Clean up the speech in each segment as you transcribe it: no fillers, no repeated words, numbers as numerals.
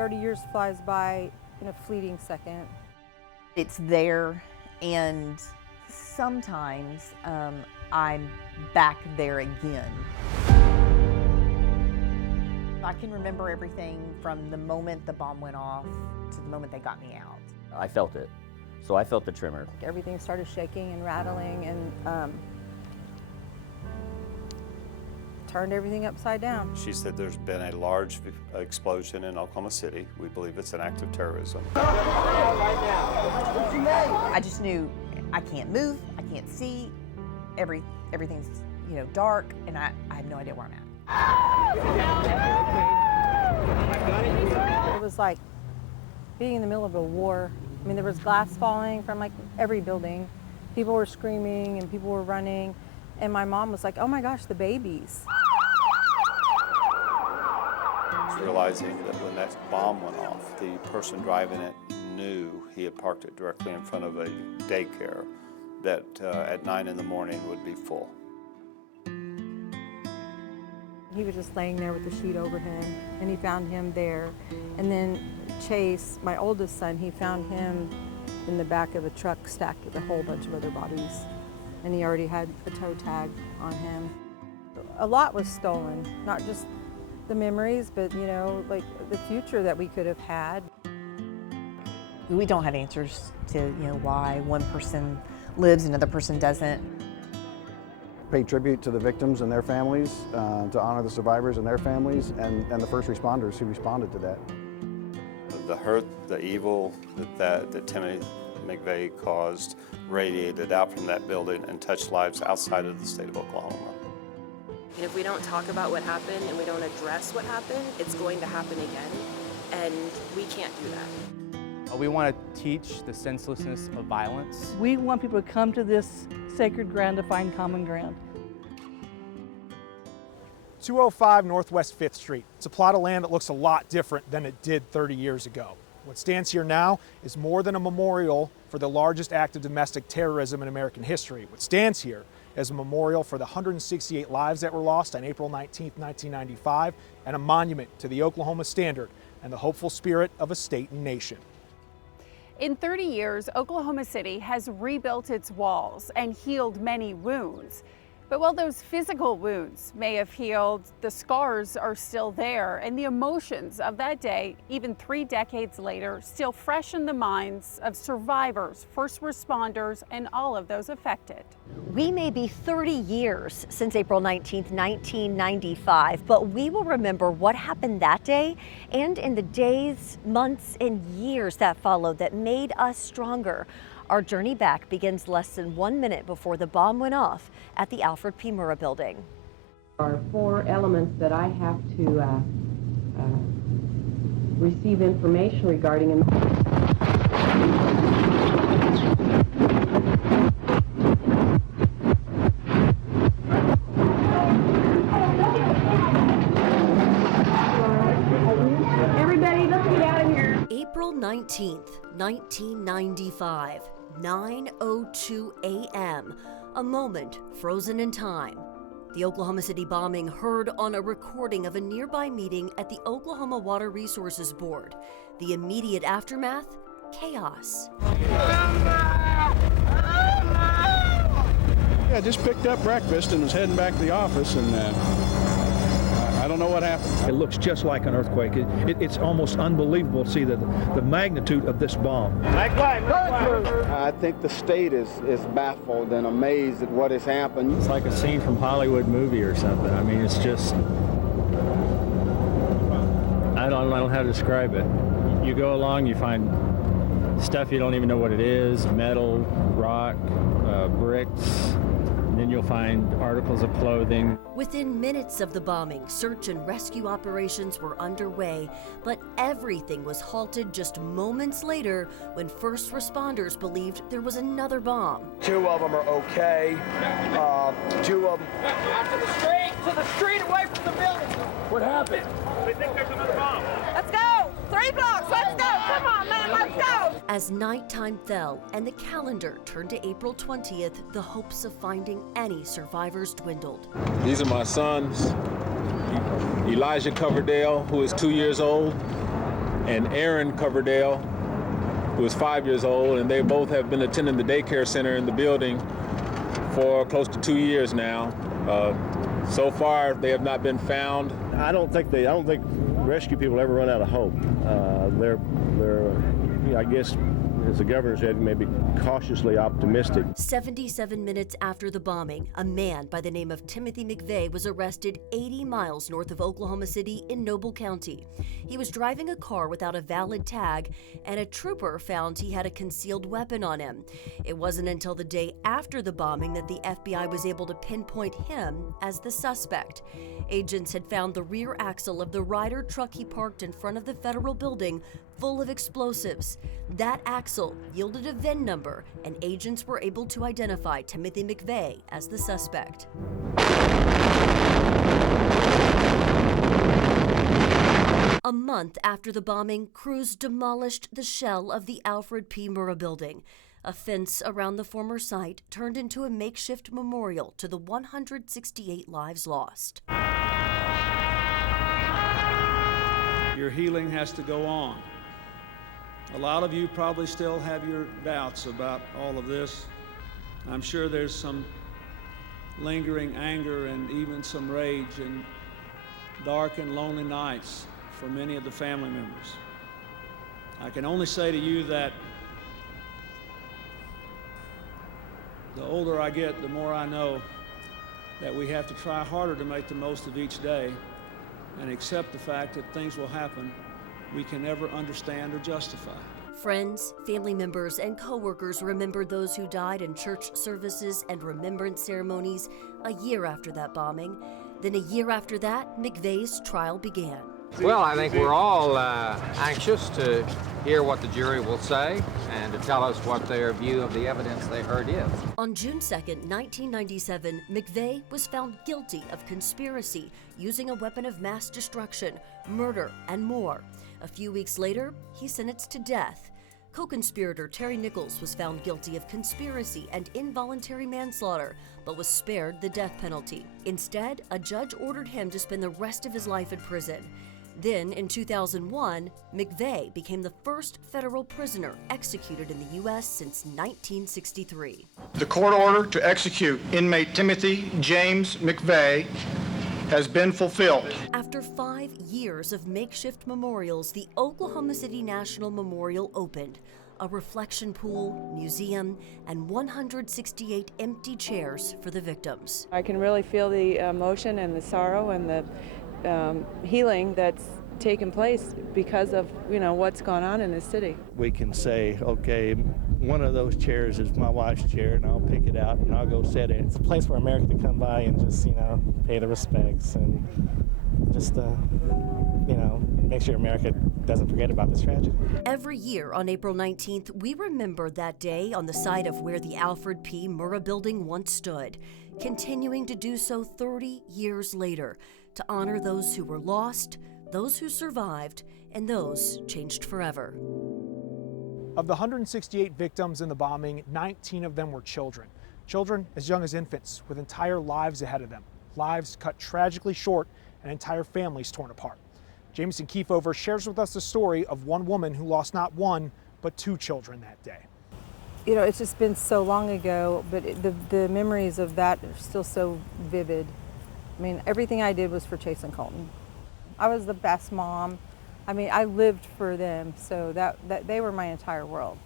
30 years flies by in a fleeting second. It's there, and sometimes I'm back there again. I can remember everything from the moment the bomb went off to the moment they got me out. I felt it, so I felt the tremor. Everything started shaking and rattling and turned everything upside down. She said there's been a large explosion in Oklahoma City. We believe it's an act of terrorism. I just knew I can't move, I can't see, everything's dark, and I have no idea where I'm at. It was like being in the middle of a war. I mean, there was glass falling from like every building. People were screaming and people were running. And my mom was like, oh my gosh, the babies. Realizing that when that bomb went off, the person driving it knew he had parked it directly in front of a daycare that at 9 in the morning would be full. He was just laying there with the sheet over him, and he found him there. And then Chase, my oldest son, he found him in the back of a truck stacked with a whole bunch of other bodies. And he already had a toe tag on him. A lot was stolen, not just the memories, but like the future that we could have had. We don't have answers to why one person lives and another person doesn't. Pay tribute to the victims and their families, to honor the survivors and their families, and the first responders who responded to that. The hurt, the evil that Timothy McVeigh caused radiated out from that building and touched lives outside of the state of Oklahoma. And if we don't talk about what happened and we don't address what happened, it's going to happen again, and we can't do that. We want to teach the senselessness of violence. We want people to come to this sacred ground to find common ground. 205 Northwest 5th Street. It's a plot of land that looks a lot different than it did 30 years ago. What stands here now is more than a memorial for the largest act of domestic terrorism in American history. What stands here is a memorial for the 168 lives that were lost on April 19, 1995, and a monument to the Oklahoma standard and the hopeful spirit of a state and nation. In 30 years, Oklahoma City has rebuilt its walls and healed many wounds. But while those physical wounds may have healed, the scars are still there, and the emotions of that day, even 3 decades later, still fresh in the minds of survivors, first responders, and all of those affected. We may be 30 years since April 19th, 1995, but we will remember what happened that day and in the days, months, and years that followed that made us stronger. Our journey back begins less than 1 minute before the bomb went off at the Alfred P. Murrah building. There are 4 elements that I have to receive information regarding. Everybody, let's get out of here. April 19th, 1995. 9:02 a.m., a moment frozen in time. The Oklahoma City bombing heard on a recording of a nearby meeting at the Oklahoma Water Resources Board. The immediate aftermath, chaos. Yeah, I just picked up breakfast and was heading back to the office, and I don't know what happened. It looks just like an earthquake. It's almost unbelievable to see the magnitude of this bomb. I think the state is baffled and amazed at what has happened. It's like a scene from a Hollywood movie or something. I mean, it's just, I don't know how to describe it. You go along, you find stuff you don't even know what it is, metal, rock, bricks. Then you'll find articles of clothing. Within minutes of the bombing, search and rescue operations were underway, but everything was halted just moments later when first responders believed there was another bomb. 2 of them are okay. 2 of them. To the street, away from the building. What happened? They think there's another bomb. Let's go! 3 blocks, let's go! Come on, man, let's go! As nighttime fell and the calendar turned to April 20th, the hopes of finding any survivors dwindled. These are my sons, Elijah Coverdale, who is 2 years old, and Aaron Coverdale, who is 5 years old, and they both have been attending the daycare center in the building for close to 2 years now. So far, they have not been found. I don't think rescue people ever run out of hope. I guess, as the governor said, maybe cautiously optimistic. 77 minutes after the bombing, a man by the name of Timothy McVeigh was arrested 80 miles north of Oklahoma City in Noble County. He was driving a car without a valid tag, and a trooper found he had a concealed weapon on him. It wasn't until the day after the bombing that the FBI was able to pinpoint him as the suspect. Agents had found the rear axle of the Ryder truck he parked in front of the federal building full of explosives. That axle yielded a VIN number, and agents were able to identify Timothy McVeigh as the suspect. A month after the bombing, crews demolished the shell of the Alfred P. Murrah building. A fence around the former site turned into a makeshift memorial to the 168 lives lost. Your healing has to go on. A lot of you probably still have your doubts about all of this. I'm sure there's some lingering anger and even some rage and dark and lonely nights for many of the family members. I can only say to you that the older I get, the more I know that we have to try harder to make the most of each day and accept the fact that things will happen we can never understand or justify. Friends, family members, and co-workers remembered those who died in church services and remembrance ceremonies a year after that bombing. Then a year after that, McVeigh's trial began. Well, I think we're all anxious to hear what the jury will say and to tell us what their view of the evidence they heard is. On June 2nd, 1997, McVeigh was found guilty of conspiracy, using a weapon of mass destruction, murder, and more. A few weeks later, he's sentenced to death. Co-conspirator Terry Nichols was found guilty of conspiracy and involuntary manslaughter, but was spared the death penalty. Instead, a judge ordered him to spend the rest of his life in prison. Then, in 2001, McVeigh became the first federal prisoner executed in the U.S. since 1963. The court order to execute inmate Timothy James McVeigh has been fulfilled. After 5 years of makeshift memorials, the Oklahoma City National Memorial opened. A reflection pool, museum, and 168 empty chairs for the victims. I can really feel the emotion and the sorrow and the healing that's taken place because of what's gone on in this city. We can say, okay, one of those chairs is my wife's chair, and I'll pick it out and I'll go sit it. It's a place for America to come by and just pay the respects and just make sure America doesn't forget about this tragedy. Every year on April 19th, we remember that day on the site of where the Alfred P. Murrah building once stood, continuing to do so 30 years later to honor those who were lost, those who survived, and those changed forever. Of the 168 victims in the bombing, 19 of them were children. Children as young as infants with entire lives ahead of them. Lives cut tragically short and entire families torn apart. Jameson Kiefover shares with us the story of one woman who lost not one, but 2 children that day. It's just been so long ago, but the memories of that are still so vivid. I mean, everything I did was for Chase and Colton. I was the best mom. I mean, I lived for them, so that they were my entire world.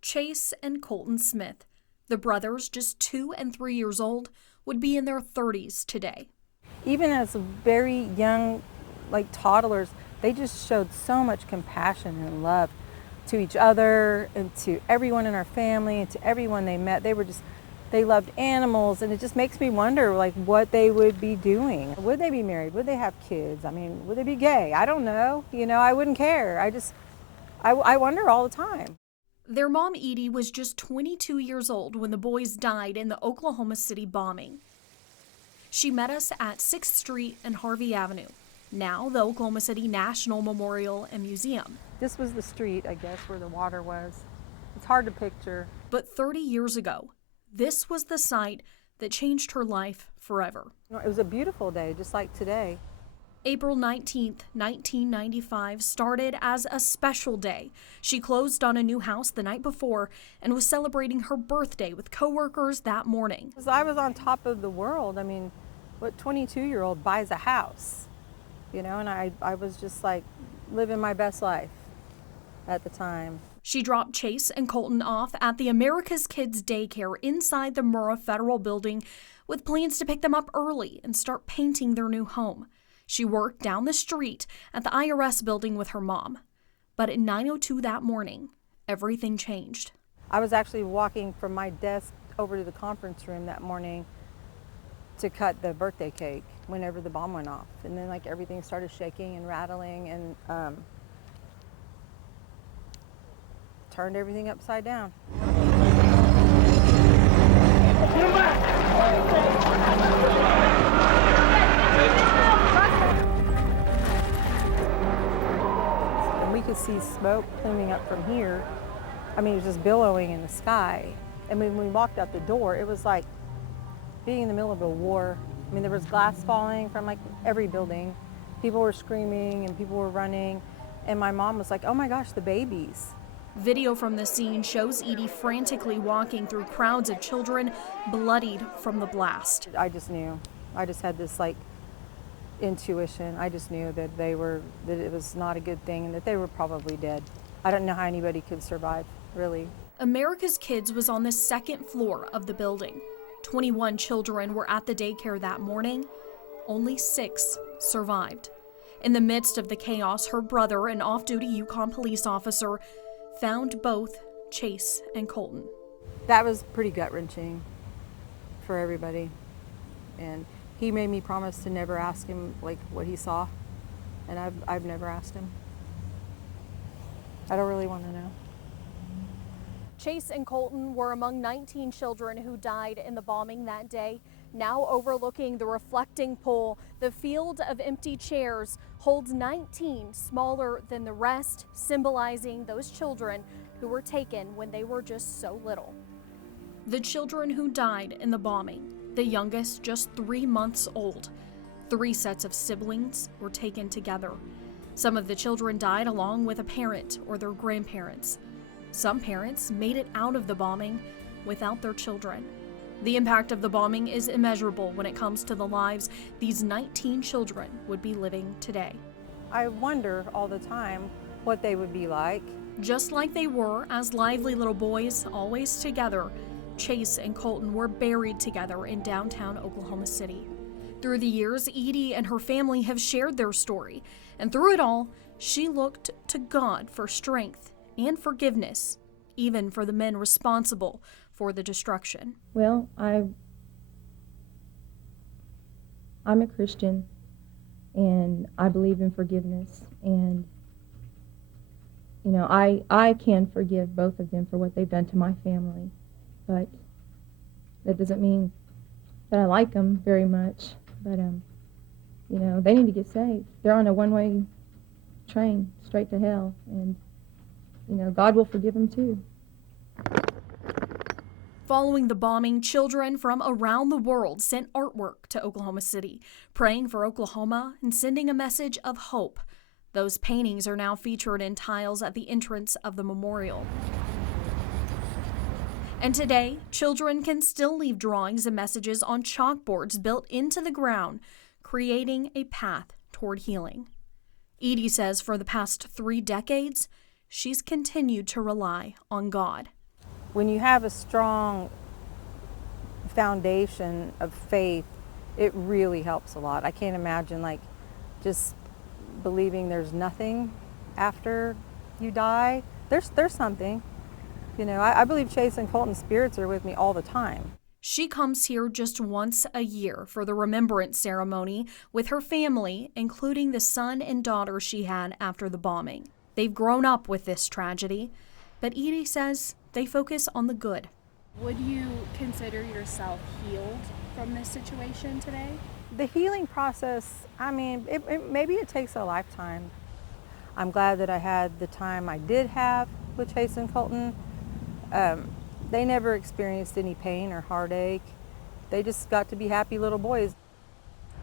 Chase and Colton Smith, the brothers, just 2 and 3 years old, would be in their 30s today. Even as very young, toddlers, they just showed so much compassion and love to each other and to everyone in our family and to everyone they met. They loved animals, and it just makes me wonder what they would be doing. Would they be married? Would they have kids? I mean, would they be gay? I don't know. I wouldn't care. I wonder all the time. Their mom, Edie, was just 22 years old when the boys died in the Oklahoma City bombing. She met us at 6th Street and Harvey Avenue, now the Oklahoma City National Memorial and Museum. This was the street, I guess, where the water was. It's hard to picture. But 30 years ago, this was the site that changed her life forever. It was a beautiful day, just like today. April 19th, 1995 started as a special day. She closed on a new house the night before and was celebrating her birthday with coworkers that morning. I was on top of the world. I mean, what 22-year-old buys a house? You know, and I was just like living my best life at the time. She dropped Chase and Colton off at the America's Kids daycare inside the Murrah Federal Building with plans to pick them up early and start painting their new home. She worked down the street at the IRS building with her mom. But at 9:02 that morning, everything changed. I was actually walking from my desk over to the conference room that morning to cut the birthday cake whenever the bomb went off. And then like everything started shaking and rattling and turned everything upside down. And we could see smoke pluming up from here. I mean, it was just billowing in the sky. And when we walked out the door, it was like being in the middle of a war. I mean, there was glass falling from like every building. People were screaming and people were running. And my mom was like, oh my gosh, the babies. Video from the scene shows Edie frantically walking through crowds of children, bloodied from the blast. I just knew. I just had this like intuition. I just knew that that it was not a good thing and that they were probably dead. I don't know how anybody could survive, really. America's Kids was on the second floor of the building. 21 children were at the daycare that morning. Only 6 survived. In the midst of the chaos, her brother, an off-duty Yukon police officer, found both Chase and Colton. That was pretty gut-wrenching for everybody. And he made me promise to never ask him like what he saw. And I've never asked him. I don't really want to know. Chase and Colton were among 19 children who died in the bombing that day. Now overlooking the reflecting pool, the field of empty chairs holds 19 smaller than the rest, symbolizing those children who were taken when they were just so little. The children who died in the bombing, the youngest just 3 months old. 3 sets of siblings were taken together. Some of the children died along with a parent or their grandparents. Some parents made it out of the bombing without their children. The impact of the bombing is immeasurable when it comes to the lives these 19 children would be living today. I wonder all the time what they would be like. Just like they were as lively little boys, always together, Chase and Colton were buried together in downtown Oklahoma City. Through the years, Edie and her family have shared their story, and through it all, she looked to God for strength and forgiveness, even for the men responsible for the destruction. Well, I'm a Christian, and I believe in forgiveness, and you know, I can forgive both of them for what they've done to my family, but that doesn't mean that I like them very much, but you know, they need to get saved. They're on a one-way train straight to hell, and you know, God will forgive them too. Following the bombing, children from around the world sent artwork to Oklahoma City, praying for Oklahoma and sending a message of hope. Those paintings are now featured in tiles at the entrance of the memorial. And today, children can still leave drawings and messages on chalkboards built into the ground, creating a path toward healing. Edie says for the past 3 decades, she's continued to rely on God. When you have a strong foundation of faith, it really helps a lot. I can't imagine like just believing there's nothing after you die. There's something. You know, I believe Chase and Colton's spirits are with me all the time. She comes here just once a year for the remembrance ceremony with her family, including the son and daughter she had after the bombing. They've grown up with this tragedy, but Edie says they focus on the good. Would you consider yourself healed from this situation today? The healing process, I mean, maybe it takes a lifetime. I'm glad that I had the time I did have with Chase and Colton. They never experienced any pain or heartache. They just got to be happy little boys.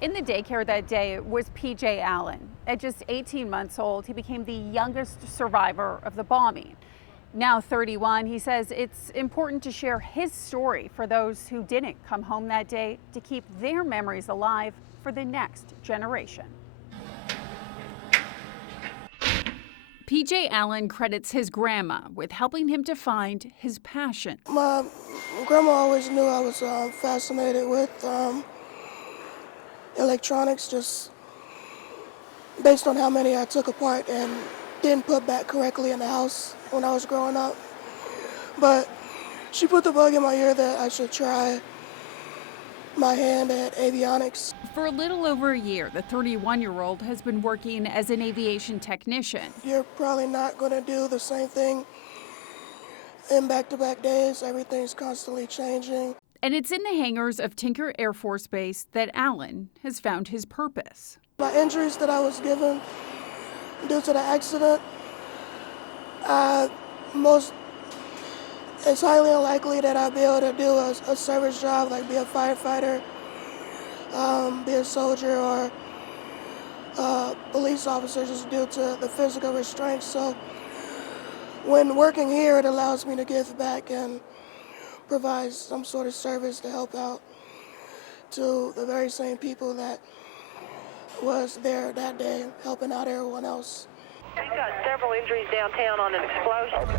In the daycare that day was P.J. Allen. At just 18 months old, he became the youngest survivor of the bombing. Now 31, he says it's important to share his story for those who didn't come home that day to keep their memories alive for the next generation. P.J. Allen credits his grandma with helping him to find his passion. My grandma always knew I was fascinated with electronics, just based on how many I took apart and didn't put back correctly in the house when I was growing up. But she put the bug in my ear that I should try my hand at avionics. For a little over a year, the 31-year-old has been working as an aviation technician. You're probably not going to do the same thing in back-to-back days. Everything's constantly changing. And it's in the hangars of Tinker Air Force Base that Allen has found his purpose. My injuries that I was given due to the accident, it's highly unlikely that I'll be able to do a service job, like be a firefighter, be a soldier, or a police officer, just due to the physical restraints. So when working here, it allows me to give back and provide some sort of service to help out to the very same people that was there that day, helping out everyone else. We've got several injuries downtown on an explosion.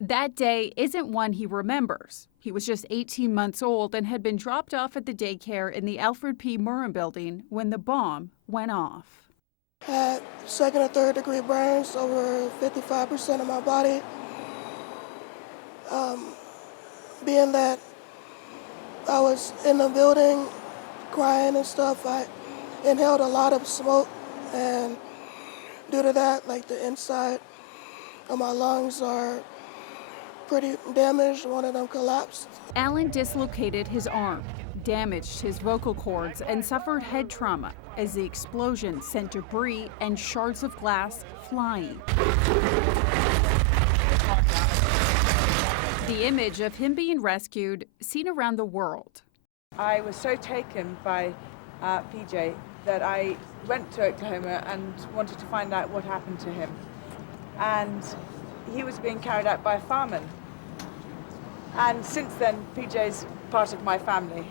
That day isn't one he remembers. He was just 18 months old and had been dropped off at the daycare in the Alfred P. Murrah building when the bomb went off. Had second or third degree burns over 55% of my body. Being that I was in the building crying and stuff, I inhaled a lot of smoke, and due to that, like, the inside of my lungs are pretty damaged. One of them collapsed. Allen dislocated his arm, damaged his vocal cords, and suffered head trauma as the explosion sent debris and shards of glass flying. The image of him being rescued seen around the world. I was so taken by PJ that I went to Oklahoma and wanted to find out what happened to him. And he was being carried out by a fireman. And since then, PJ's part of my family.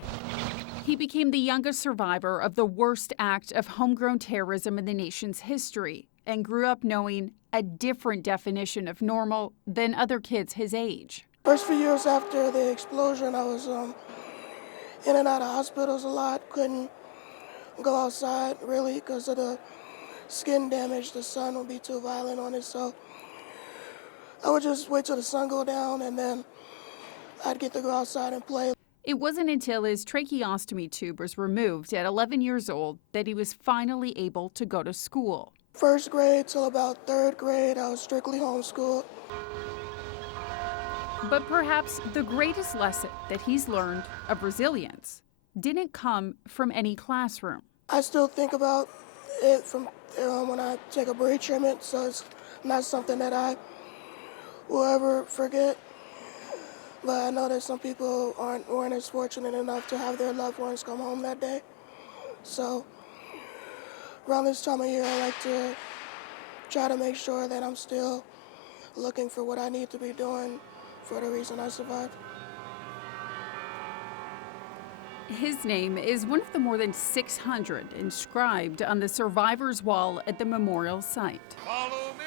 He became the youngest survivor of the worst act of homegrown terrorism in the nation's history and grew up knowing a different definition of normal than other kids his age. First few years after the explosion, I was in and out of hospitals a lot. Couldn't go outside really because of the skin damage. The sun would be too violent on it, so I would just wait till the sun go down and then I'd get to go outside and play. It wasn't until his tracheostomy tube was removed at 11 years old that he was finally able to go to school. First grade till about third grade, I was strictly homeschooled. But perhaps the greatest lesson that he's learned of resilience didn't come from any classroom. I still think about it from when I take a bereavement treatment, so it's not something that I will ever forget. But I know that some people weren't as fortunate enough to have their loved ones come home that day. So around this time of year, I like to try to make sure that I'm still looking for what I need to be doing for the reason I survived. His name is one of the more than 600 inscribed on the survivors' wall at the memorial site. Follow me.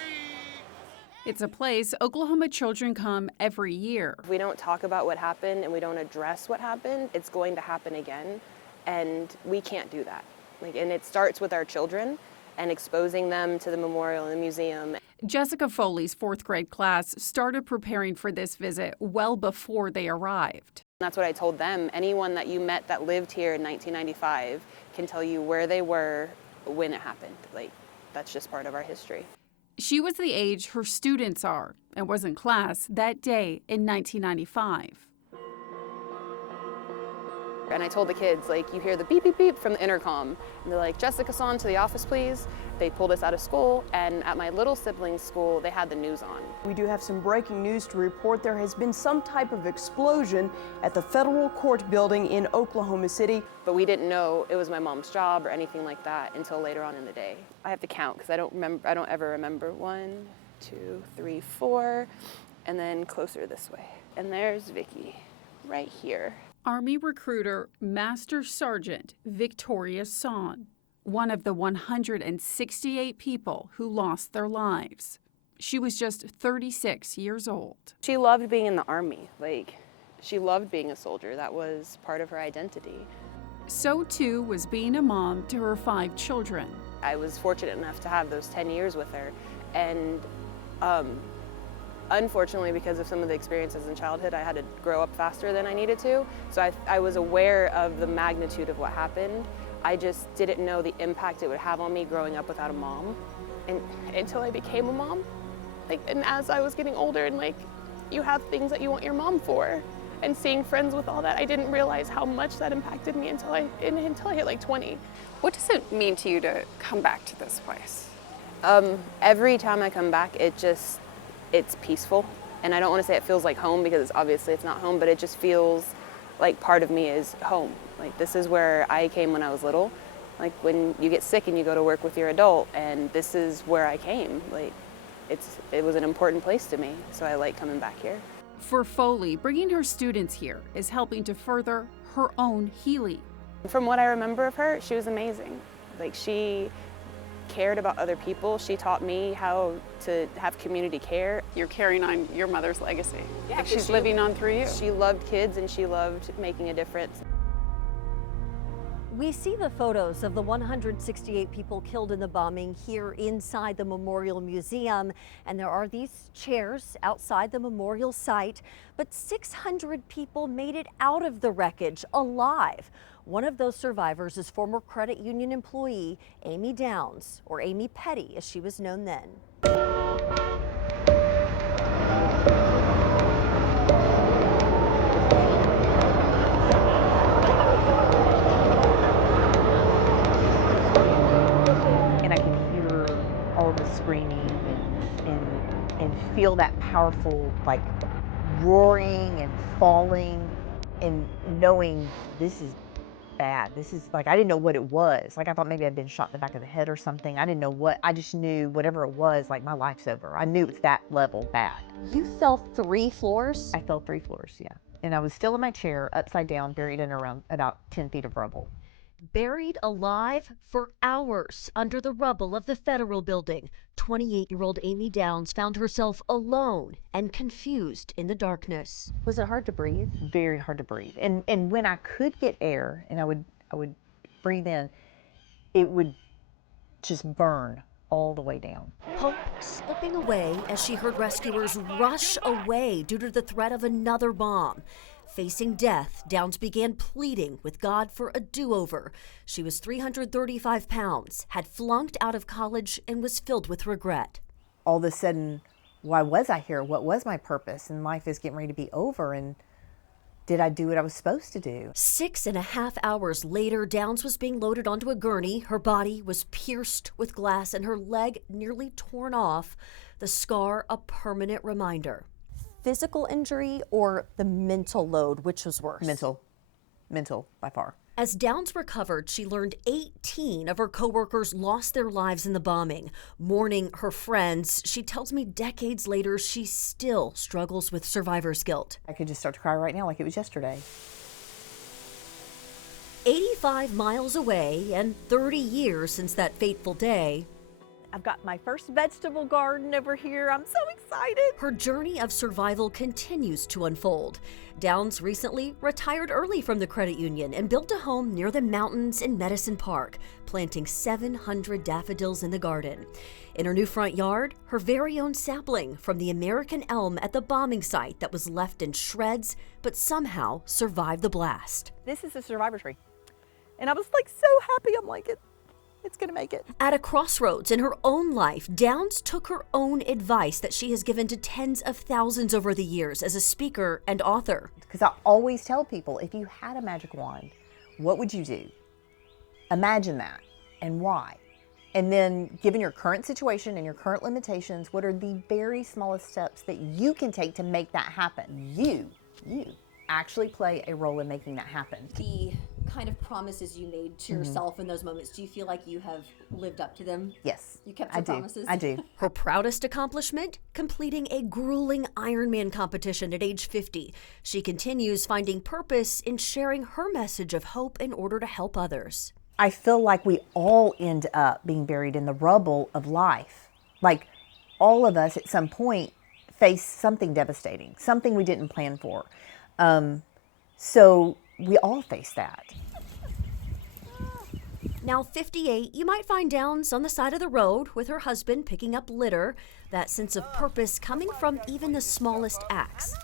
It's a place Oklahoma children come every year. If we don't talk about what happened and we don't address what happened, it's going to happen again, and we can't do that. And it starts with our children and exposing them to the memorial and the museum. Jessica Foley's 4th grade class started preparing for this visit well before they arrived. That's what I told them. Anyone that you met that lived here in 1995 can tell you where they were when it happened. That's just part of our history. She was the age her students are and was in class that day in 1995. And I told the kids, like, you hear the beep, beep, beep from the intercom. And they're like, Jessica Son, to the office, please. They pulled us out of school, and at my little sibling's school, they had the news on. We do have some breaking news to report. There has been some type of explosion at the federal court building in Oklahoma City. But we didn't know it was my mom's job or anything like that until later on in the day. I have to count because I don't ever remember. 1, 2, 3, 4, and then closer this way. And there's Vicky, right here. Army recruiter Master Sergeant Victoria Son, one of the 168 people who lost their lives. She was just 36 years old. She loved being in the Army. Like, she loved being a soldier. That was part of her identity. So too was being a mom to her 5 children. I was fortunate enough to have those 10 years with her. And unfortunately, because of some of the experiences in childhood, I had to grow up faster than I needed to. So I was aware of the magnitude of what happened. I just didn't know the impact it would have on me growing up without a mom. And until I became a mom, and as I was getting older, and you have things that you want your mom for. And seeing friends with all that, I didn't realize how much that impacted me until I hit 20. What does it mean to you to come back to this place? Every time I come back, it's peaceful. And I don't want to say it feels like home because obviously it's not home, but it just feels like part of me is home. Like, this is where I came when I was little. Like, when you get sick and you go to work with your adult, and this is where I came. Like, it was an important place to me, so I like coming back here. For Foley, bringing her students here is helping to further her own healing. From what I remember of her, she was amazing. Like, she cared about other people. She taught me how to have community care. You're carrying on your mother's legacy. Yeah, like she's living on through you. She loved kids and she loved making a difference. We see the photos of the 168 people killed in the bombing here inside the Memorial Museum, and there are these chairs outside the memorial site, but 600 people made it out of the wreckage alive. One of those survivors is former credit union employee Amy Downs, or Amy Petty as she was known then. Screaming and feel that powerful, like, roaring and falling, and knowing this is bad. This is, like, I didn't know what it was. Like, I thought maybe I'd been shot in the back of the head or something. I didn't know what. I just knew whatever it was, like, my life's over. I knew it's that level bad. You fell 3 floors? I fell 3 floors, yeah. And I was still in my chair, upside down, buried in around about 10 feet of rubble. Buried alive for hours under the rubble of the federal building, 28-year-old Amy Downs found herself alone and confused in the darkness. Was it hard to breathe? Very hard to breathe. And when I could get air and I would breathe in, it would just burn all the way down. Hope slipping away as she heard rescuers rush away due to the threat of another bomb. Facing death, Downs began pleading with God for a do-over. She was 335 pounds, had flunked out of college, and was filled with regret. All of a sudden, why was I here? What was my purpose? And life is getting ready to be over, and did I do what I was supposed to do? 6.5 hours later, Downs was being loaded onto a gurney. Her body was pierced with glass and her leg nearly torn off, the scar a permanent reminder. Physical injury or the mental load, which was worse? Mental by far. As Downs recovered, she learned 18 of her coworkers lost their lives in the bombing. Mourning her friends, she tells me decades later she still struggles with survivor's guilt. I could just start to cry right now like it was yesterday. 85 miles away and 30 years since that fateful day, I've got my first vegetable garden over here. I'm so excited. her journey of survival continues to unfold. Downs recently retired early from the credit union and built a home near the mountains in Medicine Park, planting 700 daffodils in the garden. In her new front yard, her very own sapling from the American elm at the bombing site that was left in shreds but somehow survived the blast. This is a survivor tree. And I was like so happy. I'm like, It's going to make it. At a crossroads in her own life, Downs took her own advice that she has given to tens of thousands over the years as a speaker and author. Because I always tell people, if you had a magic wand, what would you do? Imagine that, and why? And then, given your current situation and your current limitations, what are the very smallest steps that you can take to make that happen? You actually play a role in making that happen. The kind of promises you made to yourself in those moments, do you feel like you have lived up to them? Yes. You kept your promises? I do. Her proudest accomplishment? Completing a grueling Ironman competition at age 50. She continues finding purpose in sharing her message of hope in order to help others. I feel like we all end up being buried in the rubble of life. Like, all of us at some point face something devastating, something we didn't plan for. So we all face that. Now 58, you might find Downs on the side of the road with her husband picking up litter, that sense of purpose coming from even the smallest acts.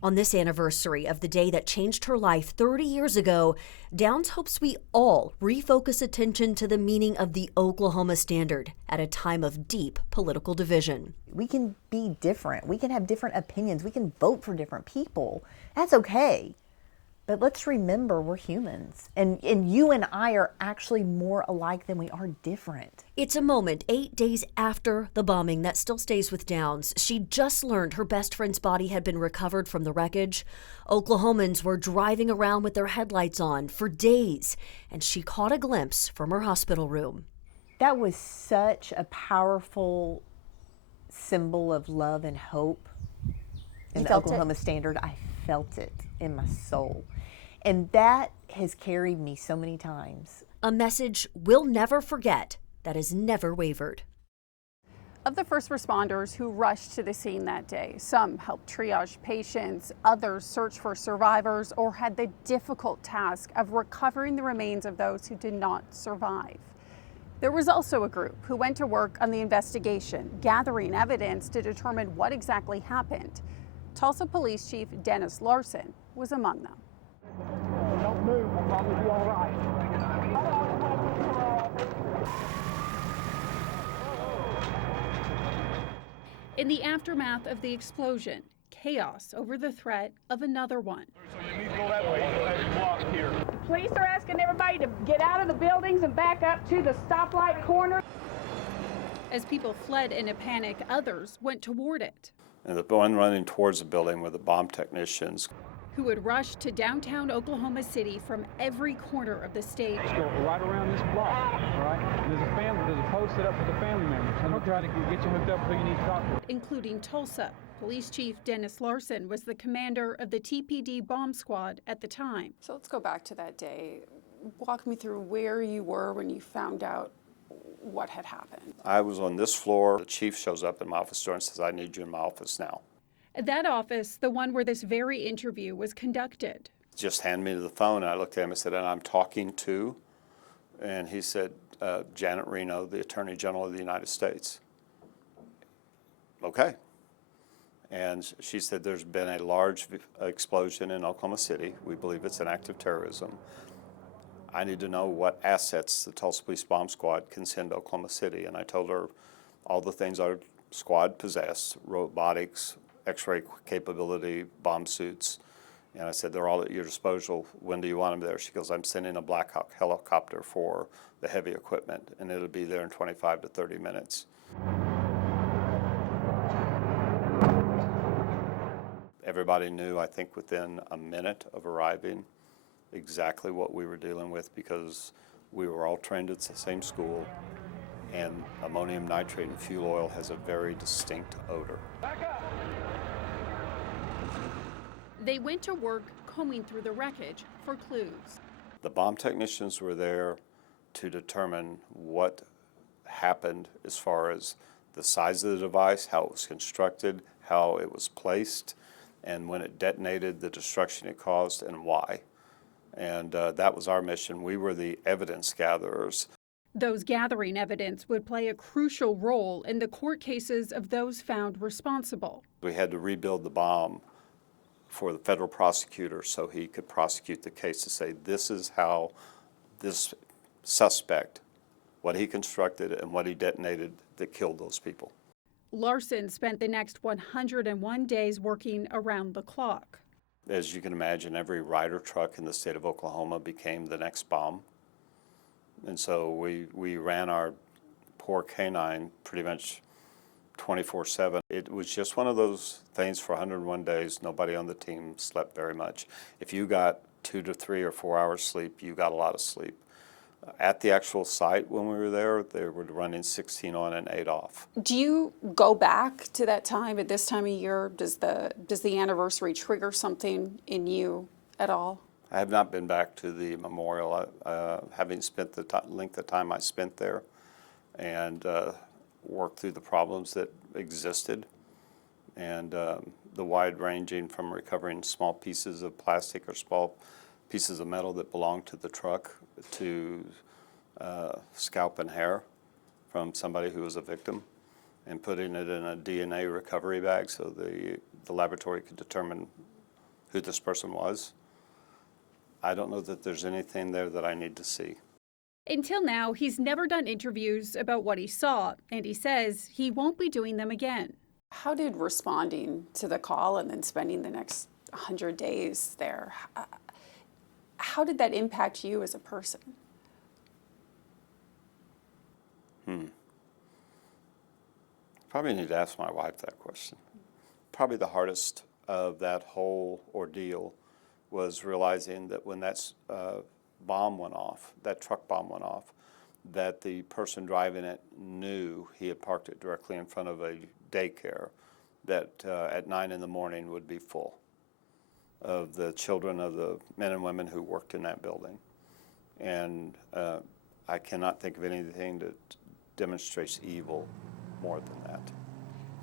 On this anniversary of the day that changed her life 30 years ago, Downs hopes we all refocus attention to the meaning of the Oklahoma Standard at a time of deep political division. We can be different. We can have different opinions. We can vote for different people. That's okay. But let's remember we're humans. And you and I are actually more alike than we are different. It's a moment 8 days after the bombing that still stays with Downs. She just learned her best friend's body had been recovered from the wreckage. Oklahomans were driving around with their headlights on for days, and she caught a glimpse from her hospital room. That was such a powerful symbol of love and hope in the Oklahoma Standard. I felt it in my soul. And that has carried me so many times. A message we'll never forget that has never wavered. Of the first responders who rushed to the scene that day, some helped triage patients, others searched for survivors, or had the difficult task of recovering the remains of those who did not survive. There was also a group who went to work on the investigation, gathering evidence to determine what exactly happened. Tulsa Police Chief Dennis Larson was among them. Don't move, we'll probably be all right. In the aftermath of the explosion, chaos over the threat of another one. So you need to go that way, you'll have you blocked here. Police are asking everybody to get out of the buildings and back up to the stoplight corner. As people fled in a panic, others went toward it. And the one running towards the building were the bomb technicians, who had rushed to downtown Oklahoma City from every corner of the state. Just go right around this block, all right? And there's a post set up with the family members. And we'll try to get you hooked up with who you need to talk to. Including Tulsa. Police Chief Dennis Larson was the commander of the TPD bomb squad at the time. So let's go back to that day. Walk me through where you were when you found out what had happened. I was on this floor. The chief shows up in my office door and says, "I need you in my office now." At that office, the one where this very interview was conducted. Just hand me the phone, and I looked at him and said, "And I'm talking to," and he said, "Janet Reno, the Attorney General of the United States." Okay. And she said, "There's been a large explosion in Oklahoma City. We believe it's an act of terrorism. I need to know what assets the Tulsa Police Bomb Squad can send to Oklahoma City." And I told her all the things our squad possessed: robotics, X-ray capability, bomb suits. And I said, "They're all at your disposal. When do you want them there?" She goes, "I'm sending a Black Hawk helicopter for the heavy equipment, and it'll be there in 25 to 30 minutes. Everybody knew, I think, within a minute of arriving exactly what we were dealing with, because we were all trained at the same school, and ammonium nitrate and fuel oil has a very distinct odor. They went to work combing through the wreckage for clues. The bomb technicians were there to determine what happened as far as the size of the device, how it was constructed, how it was placed, and when it detonated, the destruction it caused, and why. And that was our mission. We were the evidence gatherers. Those gathering evidence would play a crucial role in the court cases of those found responsible. We had to rebuild the bomb for the federal prosecutor so he could prosecute the case to say, this is how this suspect what he constructed and what he detonated that killed those people. Larson spent the next 101 days working around the clock. As you can imagine, every Ryder truck in the state of Oklahoma became the next bomb. And so we ran our poor canine pretty much 24/7. It was just one of those things for 101 days. Nobody on the team slept very much. If you got 2 to 3 or 4 hours sleep, you got a lot of sleep. At the actual site when we were there, they were running 16 on and 8 off. Do you go back to that time at this time of year? Does the anniversary trigger something in you at all? I have not been back to the memorial, having spent the length of time I spent there and worked through the problems that existed, and the wide ranging from recovering small pieces of plastic or small pieces of metal that belonged to the truck to scalp and hair from somebody who was a victim and putting it in a DNA recovery bag so the laboratory could determine who this person was. I don't know that there's anything there that I need to see. Until now, he's never done interviews about what he saw, and he says he won't be doing them again. How did responding to the call and then spending the next 100 days there, how did that impact you as a person? Probably need to ask my wife that question. Probably the hardest of that whole ordeal was realizing that when that bomb went off, that truck bomb went off, that the person driving it knew he had parked it directly in front of a daycare that at 9 in the morning would be full of the children of the men and women who worked in that building. And I cannot think of anything that demonstrates evil more than that.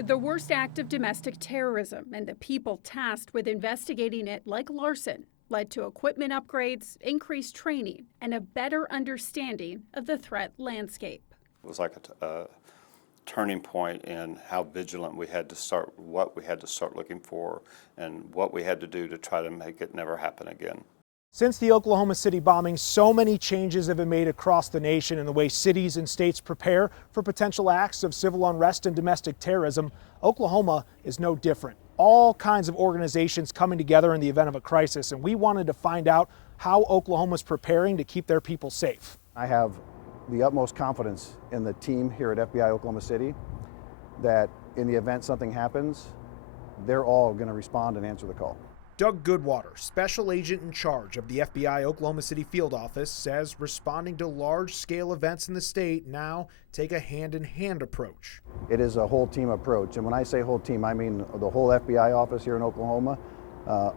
The worst act of domestic terrorism and the people tasked with investigating it, like Larson, led to equipment upgrades, increased training, and a better understanding of the threat landscape. It was like a turning point in how vigilant we had to start, what we had to start looking for, and what we had to do to try to make it never happen again. Since the Oklahoma City bombing, so many changes have been made across the nation in the way cities and states prepare for potential acts of civil unrest and domestic terrorism. Oklahoma is no different. All kinds of organizations coming together in the event of a crisis, and we wanted to find out how Oklahoma's preparing to keep their people safe. I have the utmost confidence in the team here at FBI Oklahoma City that in the event something happens, they're all going to respond and answer the call. Doug Goodwater, special agent in charge of the FBI Oklahoma City field office, says responding to large-scale events in the state now take a hand-in-hand approach. It is a whole team approach, and when I say whole team, I mean the whole FBI office here in Oklahoma,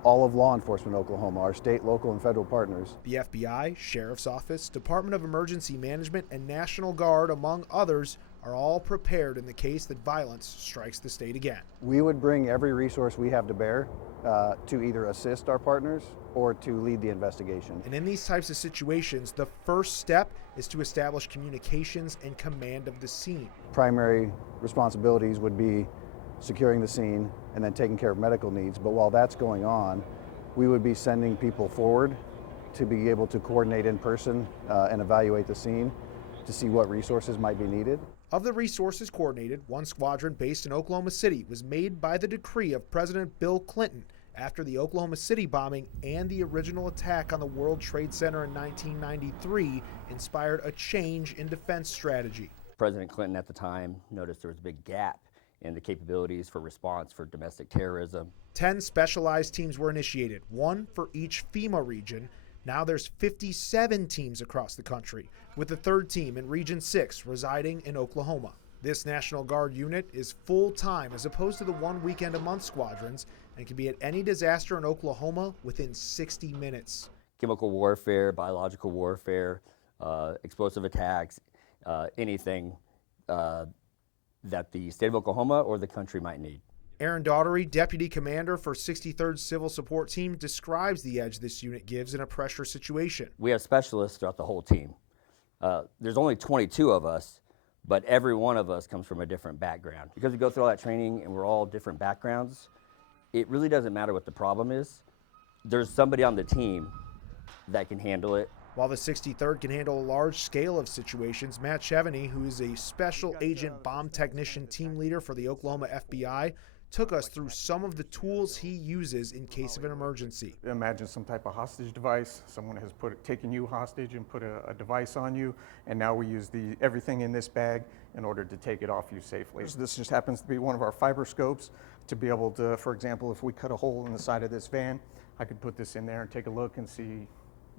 all of law enforcement in Oklahoma, our state, local, and federal partners. The FBI, Sheriff's Office, Department of Emergency Management, and National Guard, among others, are all prepared in the case that violence strikes the state again. We would bring every resource we have to bear to either assist our partners or to lead the investigation. And in these types of situations, the first step is to establish communications and command of the scene. Primary responsibilities would be securing the scene and then taking care of medical needs. But while that's going on, we would be sending people forward to be able to coordinate in person and evaluate the scene to see what resources might be needed. Of the resources coordinated, one squadron based in Oklahoma City was made by the decree of President Bill Clinton after the Oklahoma City bombing and the original attack on the World Trade Center in 1993 inspired a change in defense strategy. President Clinton at the time noticed there was a big gap in the capabilities for response for domestic terrorism. 10 specialized teams were initiated, one for each FEMA region. Now there's 57 teams across the country, with the third team in Region 6 residing in Oklahoma. This National Guard unit is full-time as opposed to the one weekend-a-month squadrons and can be at any disaster in Oklahoma within 60 minutes. Chemical warfare, biological warfare, explosive attacks, anything that the state of Oklahoma or the country might need. Aaron Daughtery, Deputy Commander for 63rd Civil Support Team, describes the edge this unit gives in a pressure situation. We have specialists throughout the whole team. There's only 22 of us, but every one of us comes from a different background. Because we go through all that training and we're all different backgrounds, it really doesn't matter what the problem is. There's somebody on the team that can handle it. While the 63rd can handle a large scale of situations, Matt Chevany, who is a special agent bomb technician team leader for the Oklahoma FBI, took us through some of the tools he uses in case of an emergency. Imagine some type of hostage device. Someone has taken you hostage and put a device on you, and now we use everything in this bag in order to take it off you safely. So this just happens to be one of our fiber scopes to be able to, for example, if we cut a hole in the side of this van, I could put this in there and take a look and see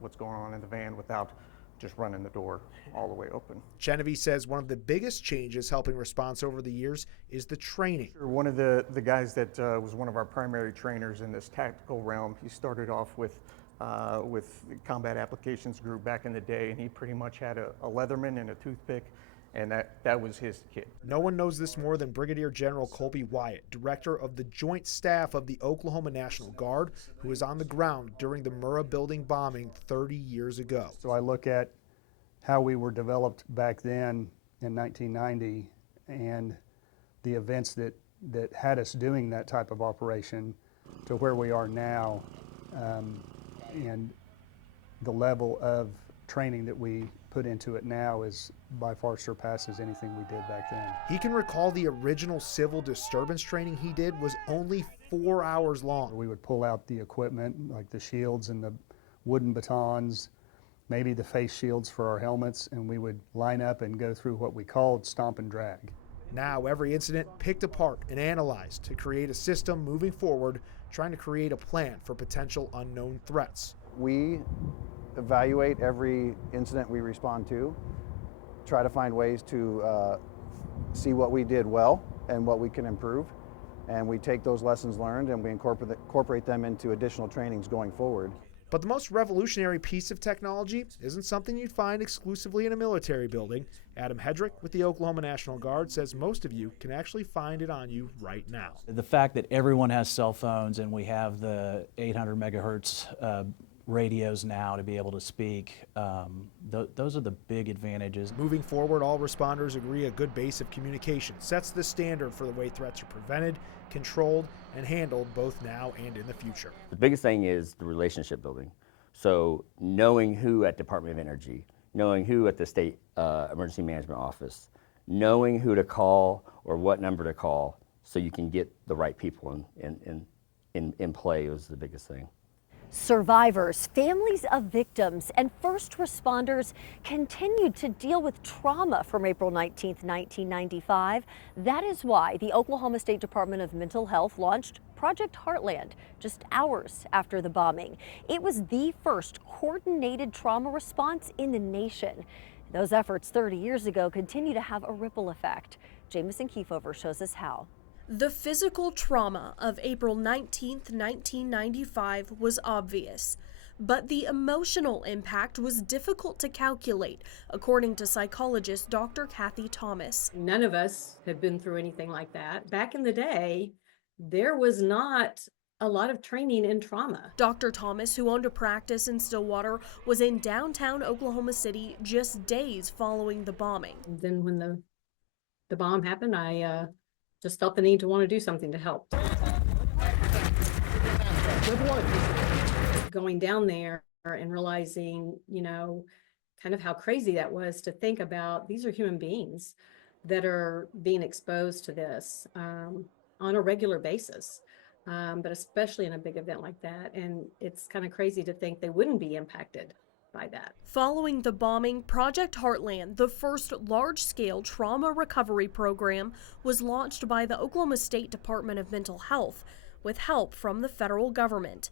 what's going on in the van without just running the door all the way open. Genevieve says one of the biggest changes helping response over the years is the training. One of the guys that was one of our primary trainers in this tactical realm, he started off with Combat Applications Group back in the day, and he pretty much had a Leatherman and a toothpick, and that was his kit. No one knows this more than Brigadier General Colby Wyatt, director of the Joint Staff of the Oklahoma National Guard, who was on the ground during the Murrah building bombing 30 years ago. So I look at how we were developed back then in 1990 and the events that had us doing that type of operation to where we are now, and the level of training that we put into it now is by far surpasses anything we did back then. He can recall the original civil disturbance training he did was only 4 hours long. We would pull out the equipment like the shields and the wooden batons, maybe the face shields for our helmets, and we would line up and go through what we called stomp and drag. Now every incident picked apart and analyzed to create a system moving forward, trying to create a plan for potential unknown threats. We evaluate every incident we respond to, try to find ways to see what we did well and what we can improve, and we take those lessons learned and we incorporate them into additional trainings going forward. But the most revolutionary piece of technology isn't something you'd find exclusively in a military building. Adam Hedrick with the Oklahoma National Guard says most of you can actually find it on you right now. The fact that everyone has cell phones and we have the 800 megahertz radios now to be able to speak, those are the big advantages. Moving forward, all responders agree a good base of communication sets the standard for the way threats are prevented, controlled, and handled both now and in the future. The biggest thing is the relationship building. So knowing who at Department of Energy, knowing who at the State Emergency Management Office, knowing who to call or what number to call so you can get the right people in play was the biggest thing. Survivors, families of victims, and first responders continued to deal with trauma from April 19, 1995. That is why the Oklahoma State Department of Mental Health launched Project Heartland just hours after the bombing. It was the first coordinated trauma response in the nation. Those efforts 30 years ago continue to have a ripple effect. Jamison Kiefover shows us how. The physical trauma of April 19, 1995 was obvious, but the emotional impact was difficult to calculate, according to psychologist Dr. Kathy Thomas. None of us had been through anything like that. Back in the day, there was not a lot of training in trauma. Dr. Thomas, who owned a practice in Stillwater, was in downtown Oklahoma City just days following the bombing. Then when the bomb happened, I just felt the need to want to do something to help. Going down there and realizing, kind of how crazy that was to think about these are human beings that are being exposed to this on a regular basis, but especially in a big event like that. And it's kind of crazy to think they wouldn't be impacted by that. Following the bombing, Project Heartland, the first large-scale trauma recovery program, was launched by the Oklahoma State Department of Mental Health with help from the federal government.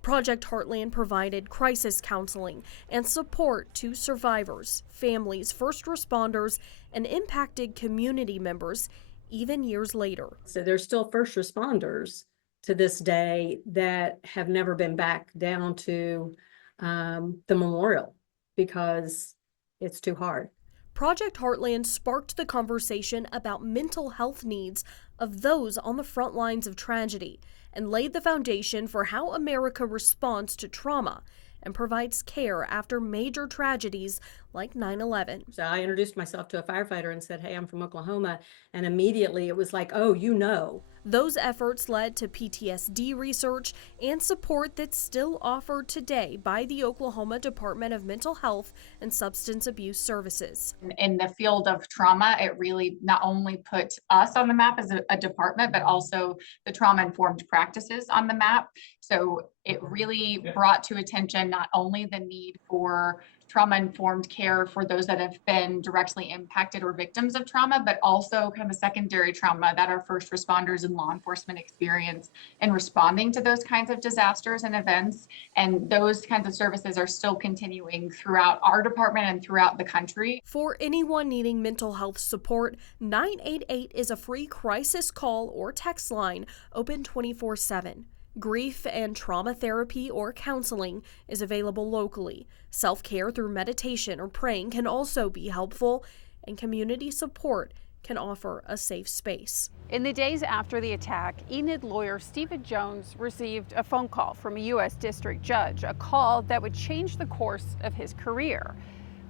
Project Heartland provided crisis counseling and support to survivors, families, first responders, and impacted community members even years later. So there's still first responders to this day that have never been back down to the memorial because it's too hard. Project Heartland sparked the conversation about mental health needs of those on the front lines of tragedy and laid the foundation for how America responds to trauma and provides care after major tragedies like 9/11. So I introduced myself to a firefighter and said, hey, I'm from Oklahoma. And immediately it was like, oh, you know. Those efforts led to PTSD research and support that's still offered today by the Oklahoma Department of Mental Health and Substance Abuse Services. In the field of trauma, it really not only put us on the map as a department, but also the trauma-informed practices on the map. So it really brought to attention not only the need for trauma-informed care for those that have been directly impacted or victims of trauma, but also kind of a secondary trauma that our first responders and law enforcement experience in responding to those kinds of disasters and events. And those kinds of services are still continuing throughout our department and throughout the country. For anyone needing mental health support, 988 is a free crisis call or text line open 24/7. Grief and trauma therapy or counseling is available locally. Self-care through meditation or praying can also be helpful, and community support can offer a safe space. In the days after the attack, Enid lawyer Stephen Jones received a phone call from a U.S. district judge, a call that would change the course of his career.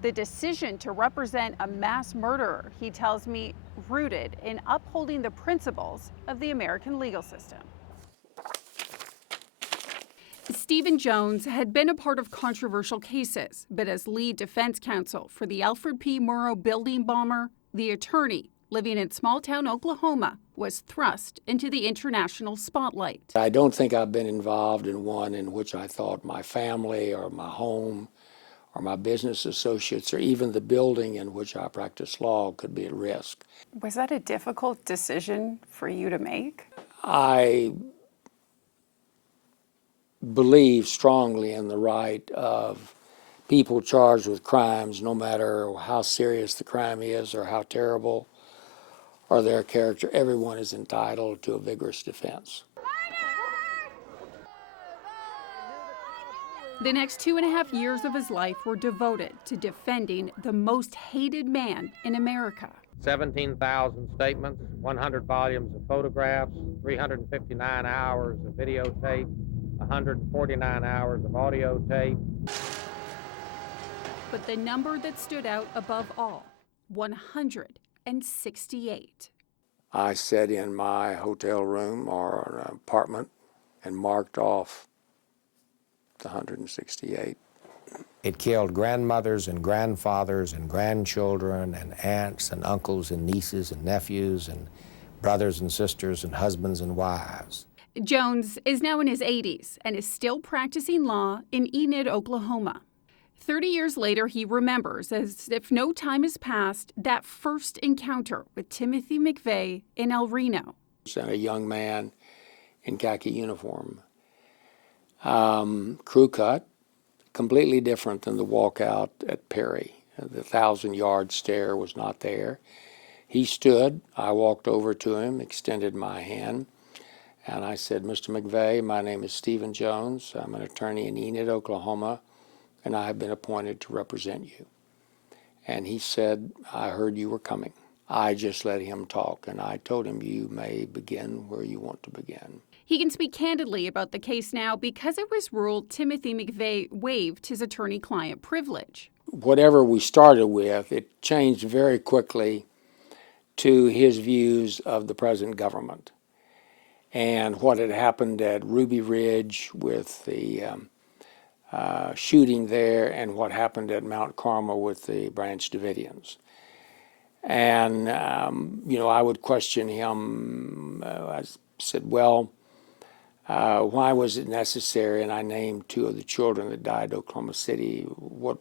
The decision to represent a mass murderer, he tells me, rooted in upholding the principles of the American legal system. Stephen Jones had been a part of controversial cases, but as lead defense counsel for the Alfred P. Murrah building bomber, the attorney living in small-town Oklahoma was thrust into the international spotlight. I don't think I've been involved in one in which I thought my family or my home or my business associates or even the building in which I practice law could be at risk. Was that a difficult decision for you to make? I believe strongly in the right of people charged with crimes, no matter how serious the crime is or how terrible or their character. Everyone is entitled to a vigorous defense. The next 2.5 years of his life were devoted to defending the most hated man in America. 17,000 statements, 100 volumes of photographs, 359 hours of videotape, 149 hours of audio tape. But the number that stood out above all, 168. I sat in my hotel room or an apartment and marked off the 168. It killed grandmothers and grandfathers and grandchildren and aunts and uncles and nieces and nephews and brothers and sisters and husbands and wives. Jones is now in his 80s and is still practicing law in Enid, Oklahoma. 30 years later, he remembers, as if no time has passed, that first encounter with Timothy McVeigh in El Reno. And a young man in khaki uniform. Crew cut, completely different than the walkout at Perry. The 1,000-yard stare was not there. He stood, I walked over to him, extended my hand, and I said, Mr. McVeigh, my name is Stephen Jones. I'm an attorney in Enid, Oklahoma, and I have been appointed to represent you. And he said, I heard you were coming. I just let him talk, and I told him, you may begin where you want to begin. He can speak candidly about the case now because it was ruled Timothy McVeigh waived his attorney-client privilege. Whatever we started with, it changed very quickly to his views of the present government and what had happened at Ruby Ridge with the shooting there and what happened at Mount Carmel with the Branch Davidians. And, I would question him. I said, well, why was it necessary? And I named two of the children that died in Oklahoma City. What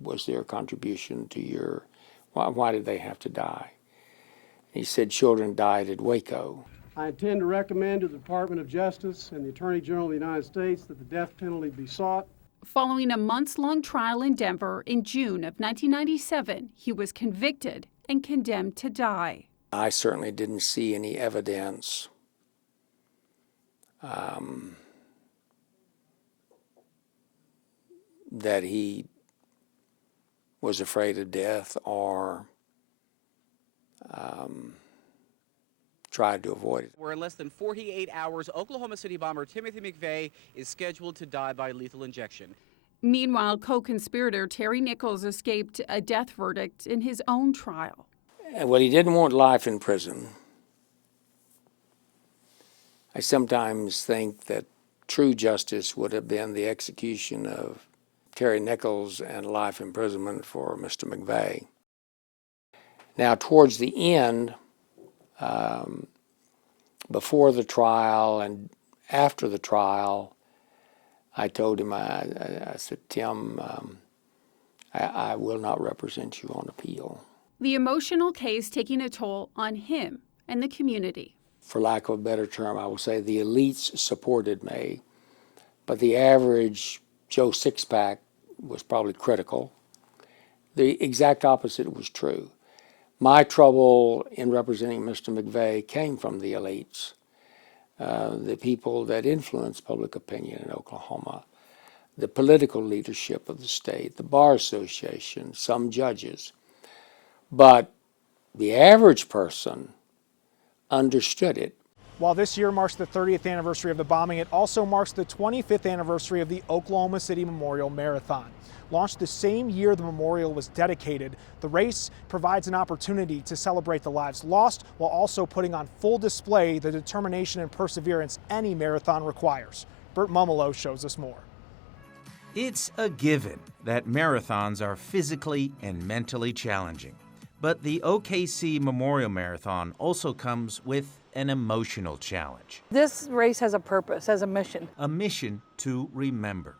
was their contribution to your, why did they have to die? He said children died at Waco. I intend to recommend to the Department of Justice and the Attorney General of the United States that the death penalty be sought. Following a months-long trial in Denver in June of 1997, he was convicted and condemned to die. I certainly didn't see any evidence that he was afraid of death or tried to avoid it. Where in less than 48 hours, Oklahoma City bomber Timothy McVeigh is scheduled to die by lethal injection. Meanwhile, co-conspirator Terry Nichols escaped a death verdict in his own trial. Well, he didn't want life in prison. I sometimes think that true justice would have been the execution of Terry Nichols and life imprisonment for Mr. McVeigh. Now, towards the end, before the trial and after the trial, I told him, I said, Tim, I will not represent you on appeal. The emotional case taking a toll on him and the community. For lack of a better term, I will say the elites supported me, but the average Joe Sixpack was probably critical. The exact opposite was true. My trouble in representing Mr. McVeigh came from the elites, the people that influence public opinion in Oklahoma, the political leadership of the state, the Bar Association, some judges. But the average person understood it. While this year marks the 30th anniversary of the bombing, it also marks the 25th anniversary of the Oklahoma City Memorial Marathon. Launched the same year the memorial was dedicated, the race provides an opportunity to celebrate the lives lost while also putting on full display the determination and perseverance any marathon requires. Bert Mumolo shows us more. It's a given that marathons are physically and mentally challenging. But the OKC Memorial Marathon also comes with an emotional challenge. This race has a purpose, has a mission. A mission to remember.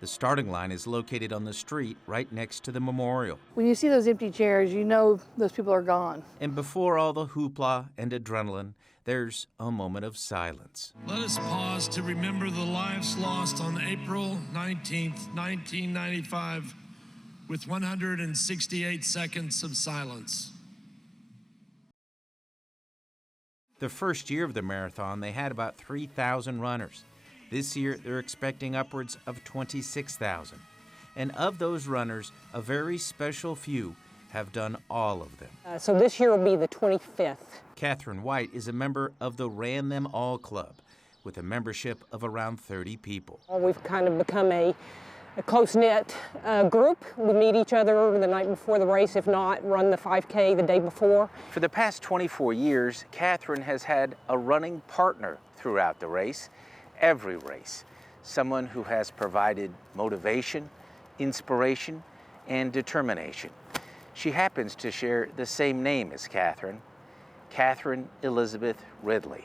The starting line is located on the street right next to the memorial. When you see those empty chairs, you know those people are gone. And before all the hoopla and adrenaline, there's a moment of silence. Let us pause to remember the lives lost on April 19th, 1995, with 168 seconds of silence. The first year of the marathon, they had about 3,000 runners. This year, they're expecting upwards of 26,000. And of those runners, a very special few have done all of them. So this year will be the 25th. Catherine White is a member of the Ran Them All Club, with a membership of around 30 people. We've kind of become a close-knit group. We meet each other the night before the race, if not, run the 5K the day before. For the past 24 years, Catherine has had a running partner throughout the race, every race, someone who has provided motivation, inspiration, and determination. She happens to share the same name as Catherine, Catherine Elizabeth Ridley,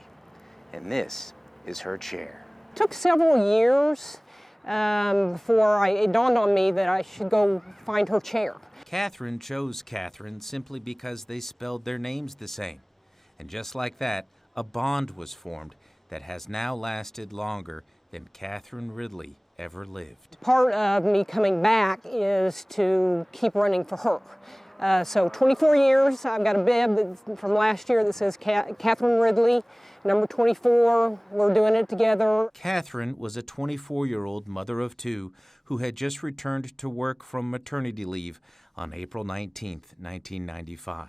and this is her chair. It took several years before it dawned on me that I should go find her chair. Catherine chose Catherine simply because they spelled their names the same. And just like that, a bond was formed that has now lasted longer than Catherine Ridley ever lived. Part of me coming back is to keep running for her. So 24 years, I've got a bib from last year that says Catherine Ridley, number 24, we're doing it together. Catherine was a 24-year-old mother of two who had just returned to work from maternity leave on April 19th, 1995.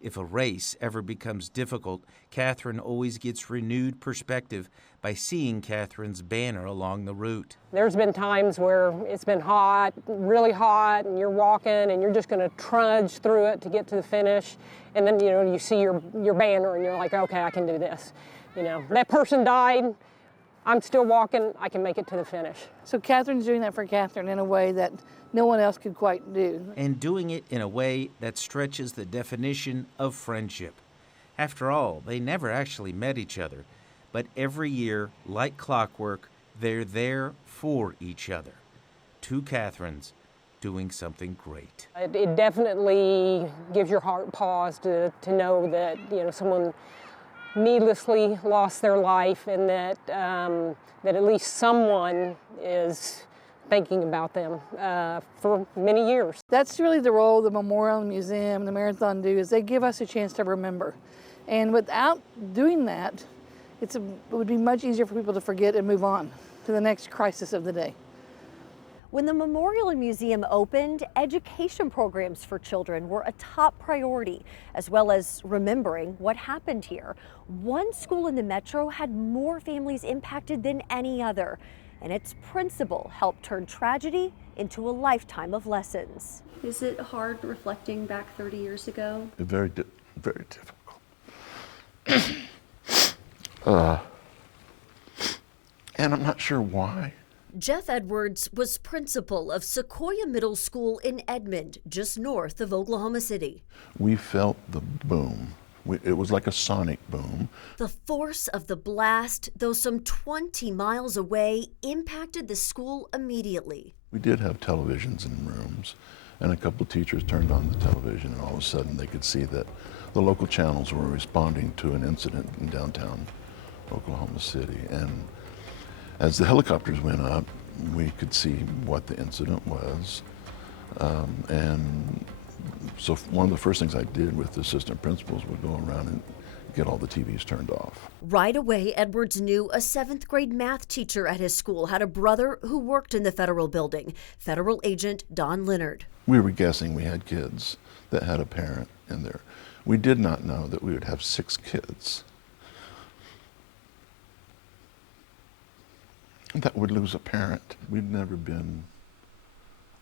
If a race ever becomes difficult, Catherine always gets renewed perspective by seeing Catherine's banner along the route. There's been times where it's been hot, really hot, and you're walking and you're just going to trudge through it to get to the finish. And then, you see your banner and you're like, okay, I can do this. That person died, I'm still walking, I can make it to the finish. So Catherine's doing that for Catherine in a way that no one else could quite do. And doing it in a way that stretches the definition of friendship. After all, they never actually met each other, but every year, like clockwork, they're there for each other. Two Catherines doing something great. It definitely gives your heart pause to know that someone needlessly lost their life, and that at least someone is thinking about them for many years. That's really the role the memorial, the museum, the marathon do, is they give us a chance to remember. And without doing that, it would be much easier for people to forget and move on to the next crisis of the day. When the memorial and museum opened, education programs for children were a top priority, as well as remembering what happened here. One school in the metro had more families impacted than any other. and its principal helped turn tragedy into a lifetime of lessons. Is it hard reflecting back 30 years ago? Very difficult. And I'm not sure why. Jeff Edwards was principal of Sequoia Middle School in Edmond, just north of Oklahoma City. We felt the boom. It was like a sonic boom. The force of the blast, though some 20 miles away, impacted the school immediately. We did have televisions in rooms, and a couple of teachers turned on the television, and all of a sudden they could see that the local channels were responding to an incident in downtown Oklahoma City. And as the helicopters went up, we could see what the incident was. And so one of the first things I did with the assistant principals would go around and get all the TVs turned off. Right away, Edwards knew a 7th grade math teacher at his school had a brother who worked in the federal building, federal agent Don Leonard. We were guessing we had kids that had a parent in there. We did not know that we would have 6 kids that would lose a parent. I'd never been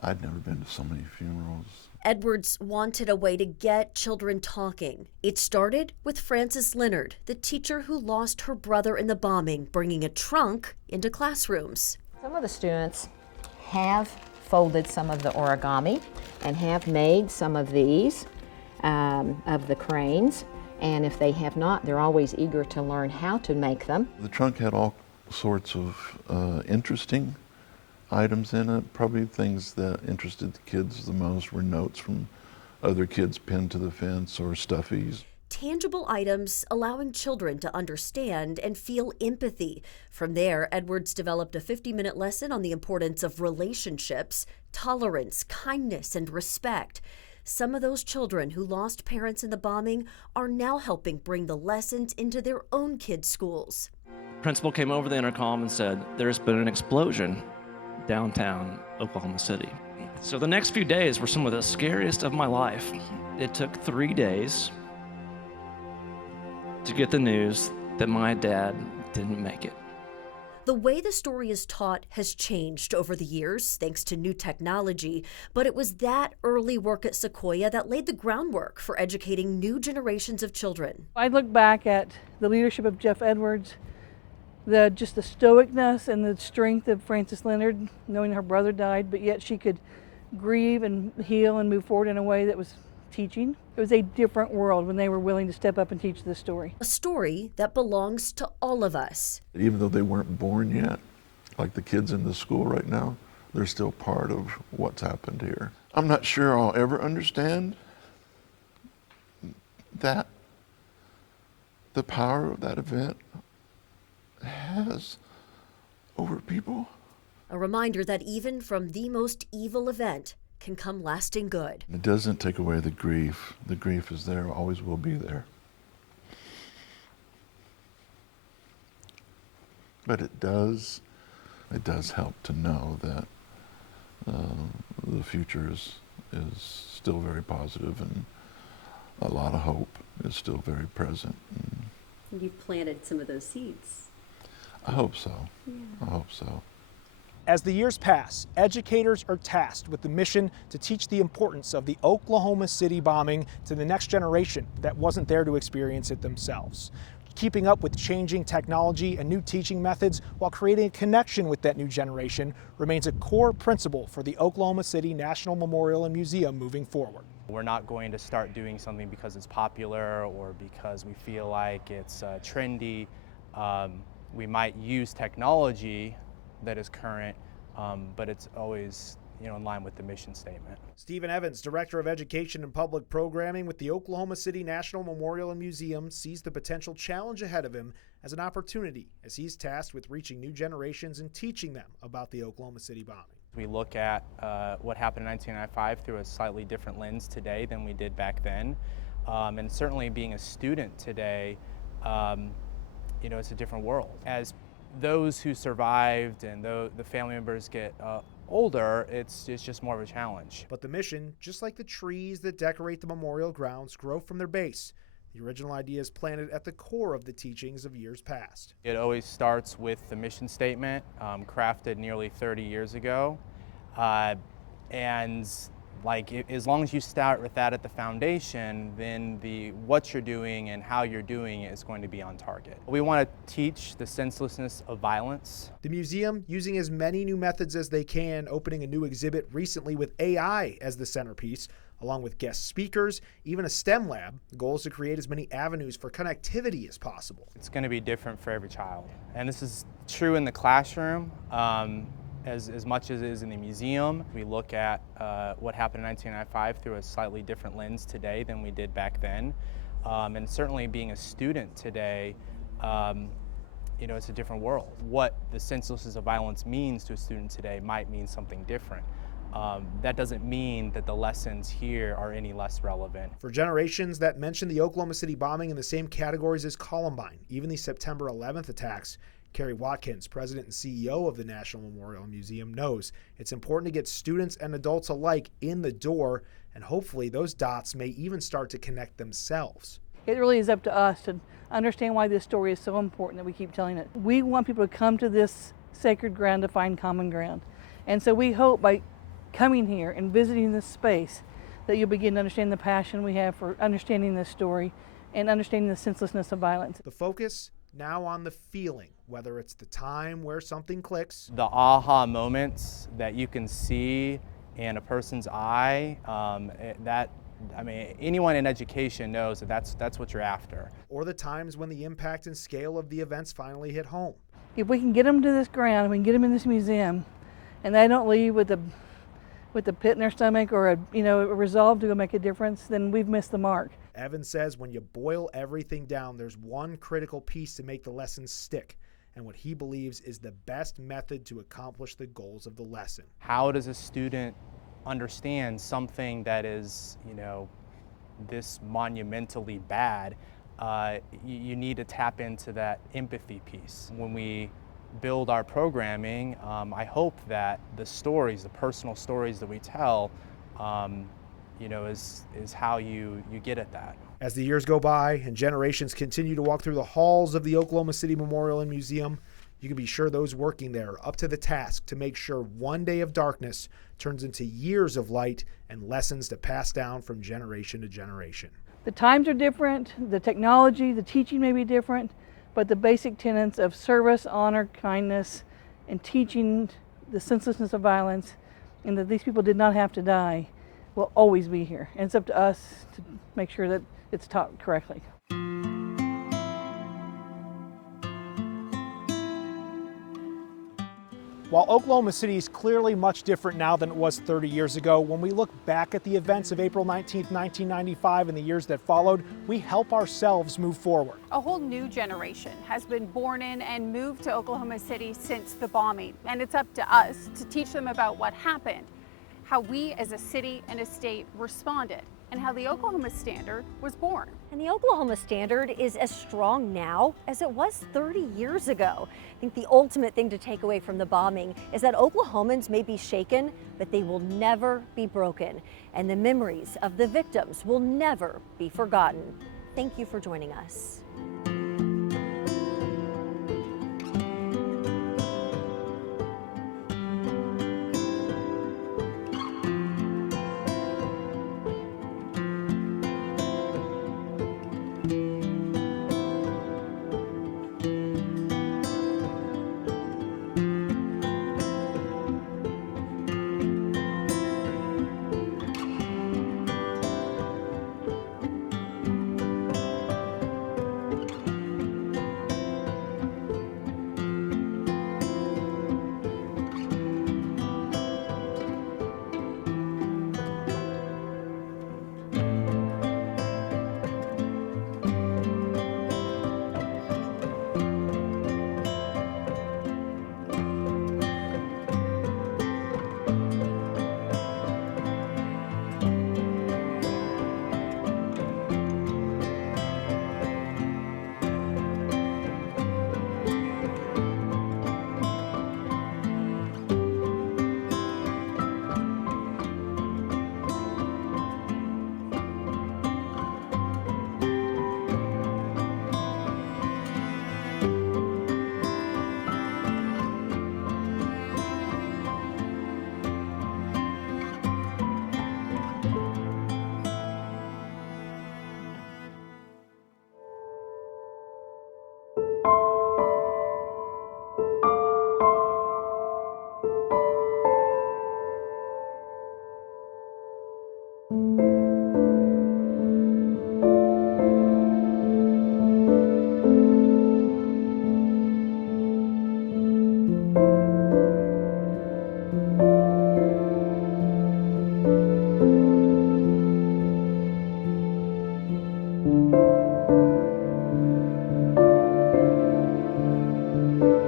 to so many funerals. Edwards wanted a way to get children talking. It started with Frances Leonard, the teacher who lost her brother in the bombing, bringing a trunk into classrooms. Some of the students have folded some of the origami and have made some of these, of the cranes. And if they have not, they're always eager to learn how to make them. The trunk had all sorts of interesting items in it. Probably things that interested the kids the most were notes from other kids pinned to the fence or stuffies. Tangible items allowing children to understand and feel empathy. From there, Edwards developed a 50-minute lesson on the importance of relationships, tolerance, kindness, and respect. Some of those children who lost parents in the bombing are now helping bring the lessons into their own kids' schools. Principal came over the intercom and said, "There's been an explosion downtown Oklahoma City." So the next few days were some of the scariest of my life. It took 3 days to get the news that my dad didn't make it. The way the story is taught has changed over the years thanks to new technology, but it was that early work at Sequoia that laid the groundwork for educating new generations of children. I look back at the leadership of Jeff Edwards, just the stoicness and the strength of Frances Leonard, knowing her brother died, but yet she could grieve and heal and move forward in a way that was teaching. It was a different world when they were willing to step up and teach this story. A story that belongs to all of us. Even though they weren't born yet, like the kids in the school right now, they're still part of what's happened here. I'm not sure I'll ever understand that, the power of that event has over people. A reminder that even from the most evil event can come lasting good. It doesn't take away the grief. The grief is there, always will be there. But it does help to know that the future is still very positive, and a lot of hope is still very present. And you've planted some of those seeds. I hope so. Yeah. I hope so. As the years pass, educators are tasked with the mission to teach the importance of the Oklahoma City bombing to the next generation that wasn't there to experience it themselves. Keeping up with changing technology and new teaching methods while creating a connection with that new generation remains a core principle for the Oklahoma City National Memorial and Museum moving forward. We're not going to start doing something because it's popular or because we feel like it's trendy. We might use technology that is current, but it's always in line with the mission statement. Stephen Evans, Director of Education and Public Programming with the Oklahoma City National Memorial and Museum, sees the potential challenge ahead of him as an opportunity as he's tasked with reaching new generations and teaching them about the Oklahoma City bombing. We look at what happened in 1995 through a slightly different lens today than we did back then. And certainly being a student today, it's a different world. As those who survived and the family members get older, it's just more of a challenge. But the mission, just like the trees that decorate the memorial grounds, grow from their base. The original idea is planted at the core of the teachings of years past. It always starts with the mission statement, crafted nearly 30 years ago. And as long as you start with that at the foundation, then what you're doing and how you're doing it is going to be on target. We want to teach the senselessness of violence. The museum using as many new methods as they can, opening a new exhibit recently with AI as the centerpiece, along with guest speakers, even a STEM lab. The goal is to create as many avenues for connectivity as possible. It's going to be different for every child. And this is true in the classroom. As much as it is in the museum. We look at what happened in 1995 through a slightly different lens today than we did back then. And certainly being a student today, it's a different world. What the senselessness of violence means to a student today might mean something different. That doesn't mean that the lessons here are any less relevant. For generations, that mentioned the Oklahoma City bombing in the same categories as Columbine, even the September 11th attacks. Kerry Watkins, president and CEO of the National Memorial Museum, knows it's important to get students and adults alike in the door, and hopefully those dots may even start to connect themselves. It really is up to us to understand why this story is so important that we keep telling it. We want people to come to this sacred ground to find common ground. And so we hope by coming here and visiting this space that you'll begin to understand the passion we have for understanding this story and understanding the senselessness of violence. The focus now on the feeling, whether it's the time where something clicks, the aha moments that you can see in a person's eye, anyone in education knows that's what you're after. Or the times when the impact and scale of the events finally hit home. If we can get them to this ground, we can get them in this museum, and they don't leave with a pit in their stomach or a resolve to go make a difference, then we've missed the mark. Evan says when you boil everything down, there's one critical piece to make the lessons stick, and what he believes is the best method to accomplish the goals of the lesson. How does a student understand something that is, this monumentally bad? You need to tap into that empathy piece. When we build our programming, I hope that the stories, the personal stories that we tell, is how you get at that. As the years go by and generations continue to walk through the halls of the Oklahoma City Memorial and Museum, you can be sure those working there are up to the task to make sure one day of darkness turns into years of light and lessons to pass down from generation to generation. The times are different, the technology, the teaching may be different, but the basic tenets of service, honor, kindness, and teaching the senselessness of violence and that these people did not have to die will always be here. And it's up to us to make sure that it's taught correctly. While Oklahoma City is clearly much different now than it was 30 years ago, when we look back at the events of April 19, 1995 and the years that followed, we help ourselves move forward. A whole new generation has been born in and moved to Oklahoma City since the bombing, and it's up to us to teach them about what happened, how we as a city and a state responded, and how the Oklahoma Standard was born. And the Oklahoma Standard is as strong now as it was 30 years ago. I think the ultimate thing to take away from the bombing is that Oklahomans may be shaken, but they will never be broken. And the memories of the victims will never be forgotten. Thank you for joining us. you.